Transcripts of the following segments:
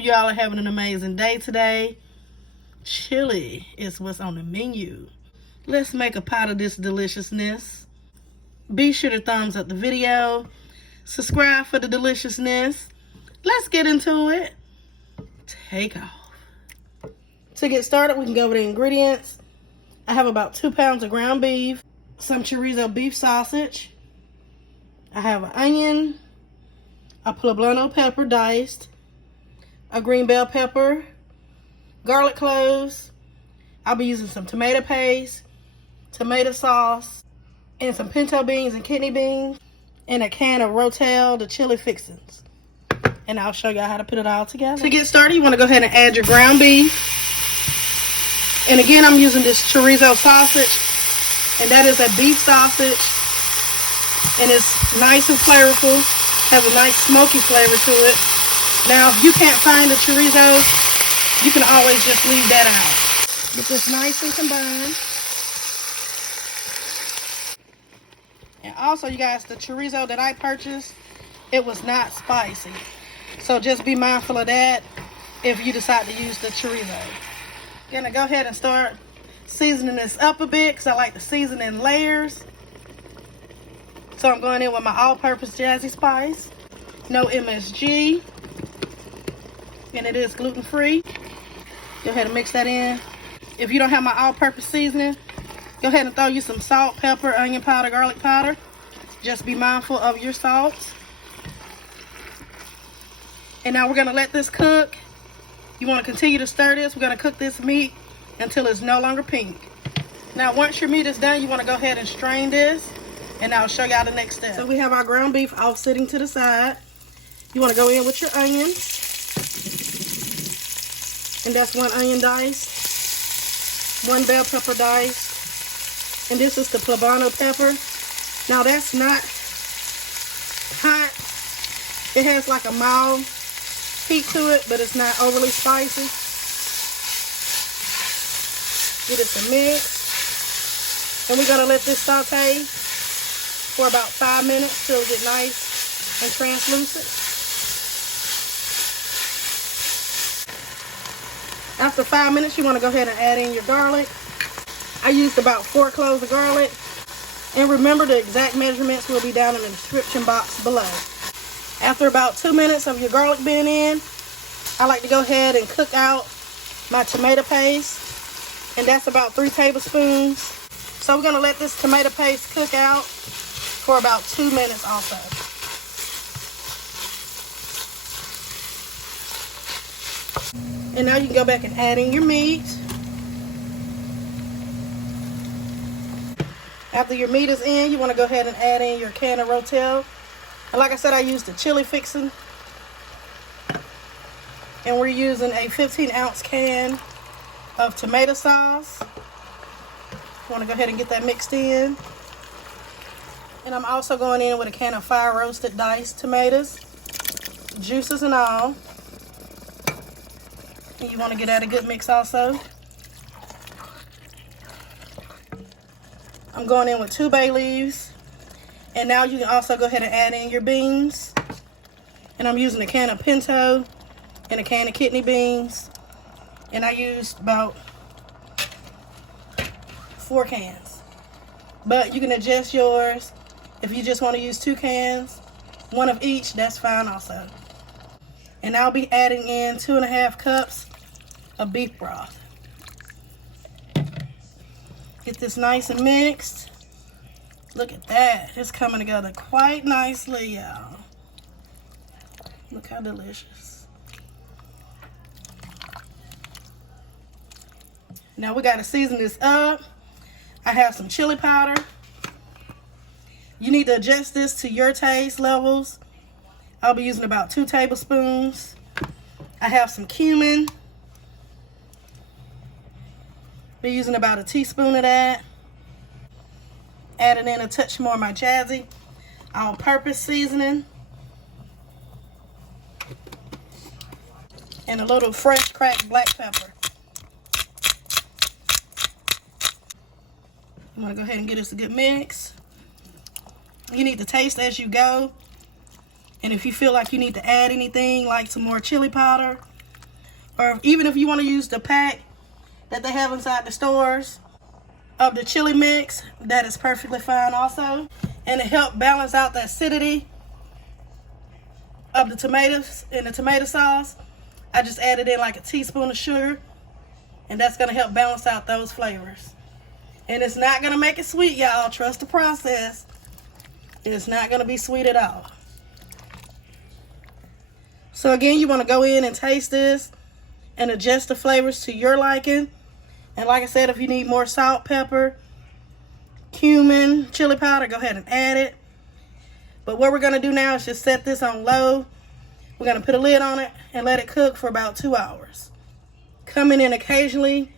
Hope you all are having an amazing day today. Chili is what's on the menu. Let's make a pot of this deliciousness. Be sure to thumbs up the video. Subscribe for the deliciousness. Let's get into it. Take off. To get started, we can go over the ingredients. I have about 2 pounds of ground beef, some chorizo beef sausage. I have an onion, a poblano pepper diced, a green bell pepper, garlic cloves. I'll be using some tomato paste, tomato sauce, and some pinto beans and kidney beans, and a can of rotel, the chili fixings. And I'll show y'all how to put it all together. To get started, you want to go ahead and add your ground beef. And again, I'm using this chorizo sausage, and that is a beef sausage, and it's nice and flavorful, has a nice smoky flavor to it. Now, if you can't find the chorizo, you can always just leave that out. Get this nice and combined. And also, you guys, the chorizo that I purchased, it was not spicy. So just be mindful of that if you decide to use the chorizo. Gonna go ahead and start seasoning this up a bit because I like to season in layers. So I'm going in with my all-purpose jazzy spice. No MSG. And it is gluten-free. Go ahead and mix that in. If you don't have my all-purpose seasoning, go ahead and throw you some salt, pepper, onion powder, garlic powder. Just be mindful of your salt. And now we're gonna let this cook. You wanna continue to stir this. We're gonna cook this meat until it's no longer pink. Now, once your meat is done, you wanna go ahead and strain this, and I'll show y'all the next step. So we have our ground beef off sitting to the side. You wanna go in with your onion. And that's 1 onion diced, 1 bell pepper diced, and this is the poblano pepper. Now that's not hot. It has like a mild heat to it, but it's not overly spicy. Give this a mix. And we're gonna let this saute for about 5 minutes till it gets nice and translucent. After 5 minutes, you want to go ahead and add in your garlic. I used about 4 cloves of garlic. And remember, the exact measurements will be down in the description box below. After about 2 minutes of your garlic being in, I like to go ahead and cook out my tomato paste. And that's about 3 tablespoons. So we're going to let this tomato paste cook out for about 2 minutes also. And now you can go back and add in your meat. After your meat is in, you want to go ahead and add in your can of rotel. And like I said, I used the chili fixing. And we're using a 15-ounce can of tomato sauce. You want to go ahead and get that mixed in. And I'm also going in with a can of fire roasted diced tomatoes, juices and all. And you want to get that a good mix also. I'm going in with 2 bay leaves. And now you can also go ahead and add in your beans. And I'm using a can of pinto and a can of kidney beans. And I used about 4 cans. But you can adjust yours. If you just want to use 2 cans, 1 of each, that's fine also. And I'll be adding in 2.5 cups of beef broth. Get this nice and mixed. Look at that. It's coming together quite nicely, y'all. Look how delicious. Now we got to season this up. I have some chili powder. You need to adjust this to your taste levels. I'll be using about 2 tablespoons. I have some cumin. Be using about a teaspoon of that. Adding in a touch more of my jazzy all-purpose seasoning. And a little fresh cracked black pepper. I'm gonna go ahead and get us a good mix. You need to taste as you go. And if you feel like you need to add anything, like some more chili powder or even if you want to use the pack that they have inside the stores of the chili mix, that is perfectly fine also. And to help balance out the acidity of the tomatoes and the tomato sauce, I just added in like a teaspoon of sugar, and that's going to help balance out those flavors. And it's not going to make it sweet, y'all. Trust the process. It's not going to be sweet at all. So again, you want to go in and taste this and adjust the flavors to your liking. And like I said, if you need more salt, pepper, cumin, chili powder, go ahead and add it. But what we're going to do now is just set this on low. We're going to put a lid on it and let it cook for about 2 hours. Coming in occasionally,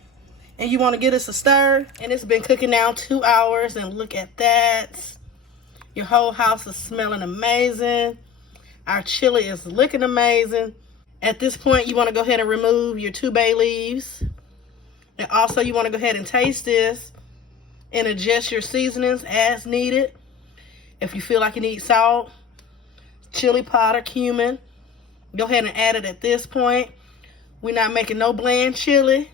and you want to give this a stir. And it's been cooking now 2 hours, and look at that. Your whole house is smelling amazing. Our chili is looking amazing. At this point, you want to go ahead and remove your 2 bay leaves. And also, you want to go ahead and taste this and adjust your seasonings as needed. If you feel like you need salt, chili powder, cumin, go ahead and add it at this point. We're not making no bland chili.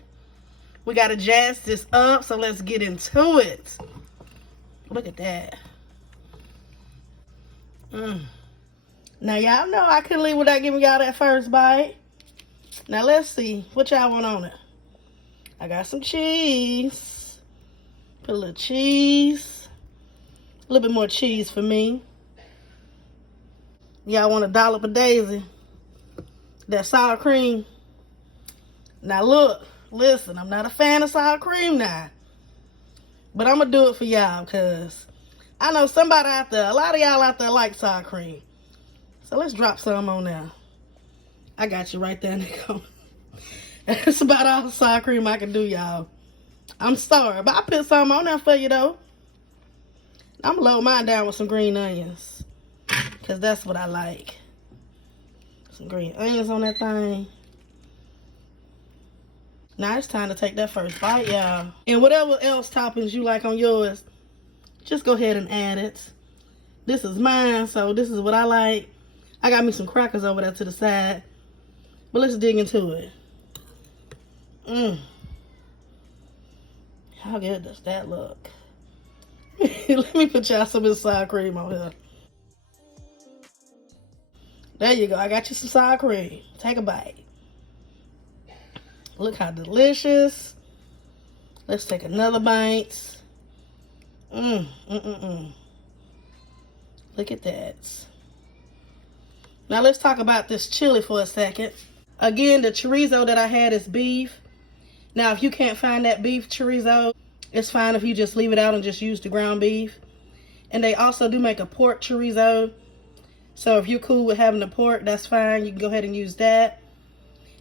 We got to jazz this up, so let's get into it. Look at that. Now, y'all know I couldn't leave without giving y'all that first bite. Now, let's see. What y'all want on it? I got some cheese. Put a little cheese. A little bit more cheese for me. Y'all want a dollop of daisy. That sour cream. Now, look. Listen, I'm not a fan of sour cream now. But I'm going to do it for y'all because I know somebody out there, a lot of y'all out there like sour cream. So let's drop some on there. I got you right there, Nico. That's about all the sour cream I can do, y'all. I'm sorry, but I put some on there for you, though. I'm going to load mine down with some green onions because that's what I like. Some green onions on that thing. Now it's time to take that first bite, y'all. And whatever else toppings you like on yours, just go ahead and add it. This is mine, so this is what I like. I got me some crackers over there to the side. But let's dig into it. How good does that look? Let me put y'all some of the sour cream on here. There you go. I got you some sour cream. Take a bite. Look how delicious. Let's take another bite. Look at that. Now let's talk about this chili for a second. Again, the chorizo that I had is beef. Now if you can't find that beef chorizo, it's fine if you just leave it out and just use the ground beef. And they also do make a pork chorizo. So if you're cool with having the pork, that's fine. You can go ahead and use that.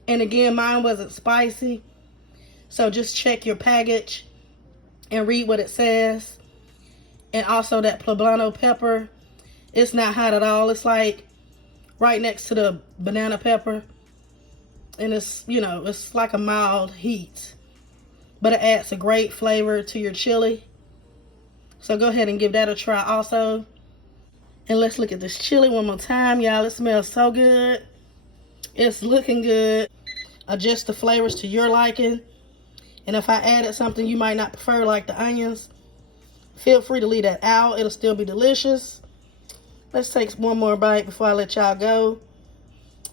And again, mine wasn't spicy. So just check your package and read what it says. And also that poblano pepper, it's not hot at all. It's like right next to the banana pepper. And it's, you know, it's like a mild heat. But it adds a great flavor to your chili. So go ahead and give that a try also. And let's look at this chili one more time, y'all. It smells so good. It's looking good. Adjust the flavors to your liking. And if I added something you might not prefer, like the onions, feel free to leave that out. It'll still be delicious. Let's take one more bite before I let y'all go.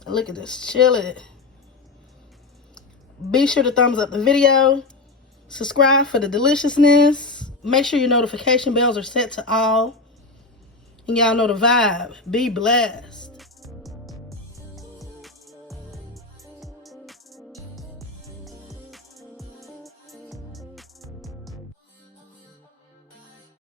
And look at this chili. Be sure to thumbs up the video. Subscribe for the deliciousness. Make sure your notification bells are set to all. And y'all know the vibe. Be blessed.